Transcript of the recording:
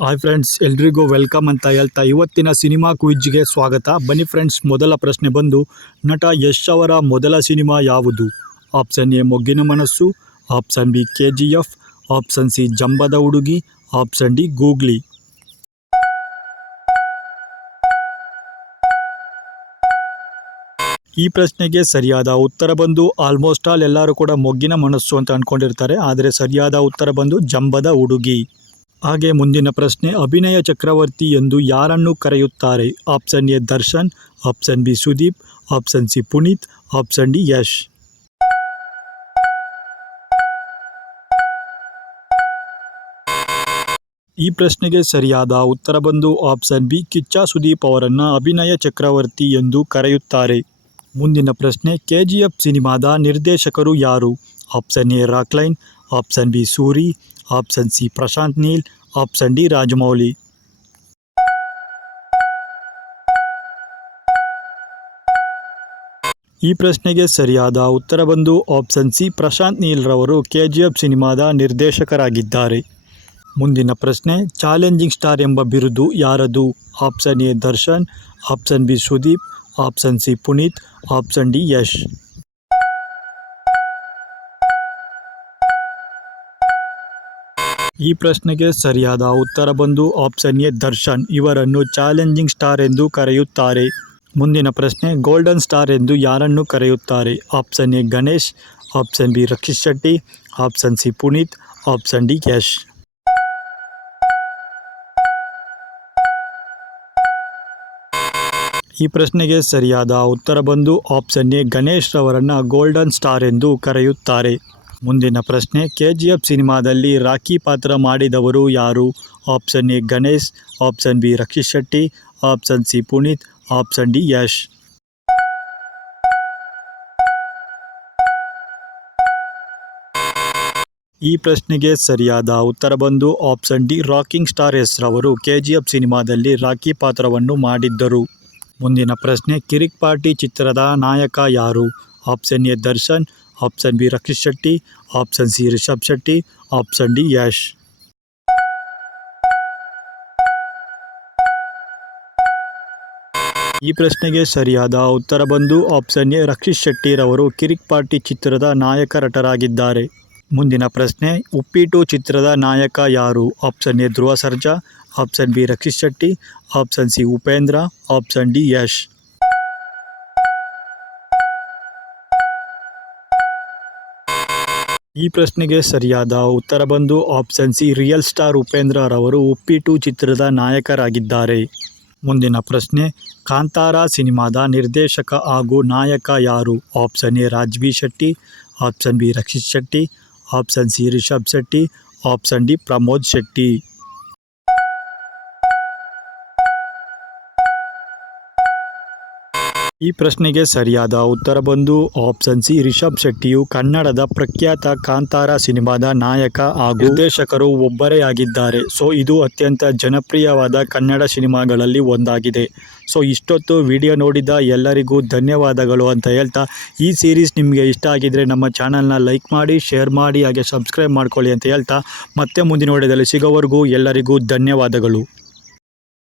Hi friends, ಎಲ್ರಿಗೂ welcome ಅಂತ ಹೇಳ್ತಾ ಇವತ್ತಿನ ಸಿನಿಮಾ ಕ್ವಿಜ್ಗೆ ಸ್ವಾಗತ. ಬನ್ನಿ ಫ್ರೆಂಡ್ಸ್, ಮೊದಲ ಪ್ರಶ್ನೆ ಬಂದು ನಟ ಯಶ್ ಅವರ ಮೊದಲ ಸಿನಿಮಾ ಯಾವುದು? Option A Moggina Manasu, option B KGF, option C Jambada Hudugi, option D googly. ಈ ಪ್ರಶ್ನೆಗೆ ಸರಿಯಾದ ಉತ್ತರ ಬಂದು ಆಲ್ಮೋಸ್ಟ್ ಆಲ್ ಎಲ್ಲರೂ ಕೂಡ ಮೊಗ್ಗಿನ ಮನಸ್ಸು ಅಂತ ಅಂದ್ಕೊಂಡಿರ್ತಾರೆ, ಆದರೆ ಸರಿಯಾದ ಉತ್ತರ ಬಂದು ಜಂಬದ ಹುಡುಗಿ. ಹಾಗೆ ಮುಂದಿನ ಪ್ರಶ್ನೆ, ಅಭಿನಯ ಚಕ್ರವರ್ತಿ ಎಂದು ಯಾರನ್ನು ಕರೆಯುತ್ತಾರೆ? Option A Darshan, option B Sudeep, option C Puneeth, option D Yash. ಈ ಪ್ರಶ್ನೆಗೆ ಸರಿಯಾದ ಉತ್ತರ ಬಂದು ಆಪ್ಷನ್ ಬಿ ಕಿಚ್ಚ ಸುದೀಪ್ ಅವರನ್ನು ಅಭಿನಯ ಚಕ್ರವರ್ತಿ ಎಂದು ಕರೆಯುತ್ತಾರೆ. ಮುಂದಿನ ಪ್ರಶ್ನೆ, KGF ಸಿನಿಮಾದ ನಿರ್ದೇಶಕರು ಯಾರು? Option A Rockline, option B Suri, option C Prashanth Neel, option D Rajamouli. ಈ ಪ್ರಶ್ನೆಗೆ ಸರಿಯಾದ ಉತ್ತರ ಬಂದು ಆಪ್ಷನ್ ಸಿ ಪ್ರಶಾಂತ್ ನೀಲ್ ರವರು KGF ಸಿನಿಮಾದ ನಿರ್ದೇಶಕರಾಗಿದ್ದಾರೆ. ಮುಂದಿನ ಪ್ರಶ್ನೆ, ಚಾಲೆಂಜಿಂಗ್ ಸ್ಟಾರ್ ಎಂಬ ಬಿರುದು ಯಾರದು? Option A Darshan, option B Sudeep, option C Puneeth, option D Yash. ಈ ಪ್ರಶ್ನೆಗೆ ಸರಿಯಾದ ಉತ್ತರ ಬಂದು ಆಪ್ಷನ್ ಎ ದರ್ಶನ್ ಇವರನ್ನು ಚಾಲೆಂಜಿಂಗ್ ಸ್ಟಾರ್ ಎಂದು ಕರೆಯುತ್ತಾರೆ. ಮುಂದಿನ ಪ್ರಶ್ನೆ, ಗೋಲ್ಡನ್ ಸ್ಟಾರ್ ಎಂದು ಯಾರನ್ನು ಕರೆಯುತ್ತಾರೆ? Option A Ganesh, option B Rakshit Shetty, option C Puneeth, option D Yash. ಈ ಪ್ರಶ್ನೆಗೆ ಸರಿಯಾದ ಉತ್ತರ ಬಂದು ಆಪ್ಷನ್ ಎ ಗಣೇಶ್ ರವರನ್ನು ಗೋಲ್ಡನ್ ಸ್ಟಾರ್ ಎಂದು ಕರೆಯುತ್ತಾರೆ. ಮುಂದಿನ ಪ್ರಶ್ನೆ, KGF ಸಿನಿಮಾದಲ್ಲಿ ರಾಖಿ ಪಾತ್ರ ಮಾಡಿದವರು ಯಾರು? Option A Ganesh, option B Rakshit Shetty, option C Puneeth, option D Yash. ಈ ಪ್ರಶ್ನೆಗೆ ಸರಿಯಾದ ಉತ್ತರ ಬಂದು option D rocking star Yash ರವರು KGF ಸಿನಿಮಾದಲ್ಲಿ ರಾಖಿ ಪಾತ್ರವನ್ನು ಮಾಡಿದ್ದರು. ಮುಂದಿನ ಪ್ರಶ್ನೆ, ಕಿರಿಕ್ ಪಾರ್ಟಿ ಚಿತ್ರದ ನಾಯಕ ಯಾರು? Option A Darshan, option B Rakshit Shetty, option C Rishab Shetty, option D Yash. ಈ ಪ್ರಶ್ನೆಗೆ ಸರಿಯಾದ ಉತ್ತರ ಬಂದು ಆಪ್ಷನ್ ಎ ರಕ್ಷಿತ್ ಶೆಟ್ಟಿ ರವರು ಕಿರಿಕ್ ಪಾರ್ಟಿ ಚಿತ್ರದ ನಾಯಕ ನಟರಾಗಿದ್ದಾರೆ. ಮುಂದಿನ ಪ್ರಶ್ನೆ, ಉಪ್ಪಿಟ್ಟು ಚಿತ್ರದ ನಾಯಕ ಯಾರು? Option A Dhruva Sarja, option B Rakshit Shetty, option C Upendra, option D Yash. ಈ ಪ್ರಶ್ನೆಗೆ ಸರಿಯಾದ ಉತ್ತರ ಬಂದು option C real star Upendra ರವರು ಉಪ್ಪಿಟ್ಟು ಚಿತ್ರದ ನಾಯಕರಾಗಿದ್ದಾರೆ. ಮುಂದಿನ ಪ್ರಶ್ನೆ, ಕಾಂತಾರ ಸಿನಿಮಾದ ನಿರ್ದೇಶಕ ಹಾಗೂ ನಾಯಕ ಯಾರು? Option A Raj B Shetty, option B Rakshit Shetty, option C Rishab Shetty, option D Pramod Shetty. ಈ ಪ್ರಶ್ನೆಗೆ ಸರಿಯಾದ ಉತ್ತರ ಬಂದು ಆಪ್ಷನ್ ಸಿ ರಿಷಬ್ ಶೆಟ್ಟಿಯು ಕನ್ನಡದ ಪ್ರಖ್ಯಾತ ಕಾಂತಾರ ಸಿನಿಮಾದ ನಾಯಕ ಹಾಗೂ ನಿರ್ದೇಶಕರು ಒಬ್ಬರೇ ಆಗಿದ್ದಾರೆ. ಸೊ ಇದು ಅತ್ಯಂತ ಜನಪ್ರಿಯವಾದ ಕನ್ನಡ ಸಿನಿಮಾಗಳಲ್ಲಿ ಒಂದಾಗಿದೆ. ಸೊ ಇಷ್ಟೊತ್ತು ವಿಡಿಯೋ ನೋಡಿದ ಎಲ್ಲರಿಗೂ ಧನ್ಯವಾದಗಳು ಅಂತ ಹೇಳ್ತಾ, ಈ ಸೀರೀಸ್ ನಿಮಗೆ ಇಷ್ಟ ಆಗಿದ್ರೆ ನಮ್ಮ ಚಾನಲ್ನ ಲೈಕ್ ಮಾಡಿ, ಶೇರ್ ಮಾಡಿ, ಹಾಗೆ ಸಬ್ಸ್ಕ್ರೈಬ್ ಮಾಡ್ಕೊಳ್ಳಿ ಅಂತ ಹೇಳ್ತಾ, ಮತ್ತೆ ಮುಂದಿನ ವಿಡಿಯೋದಲ್ಲಿ ಸಿಗೋವರೆಗೂ ಎಲ್ಲರಿಗೂ ಧನ್ಯವಾದಗಳು.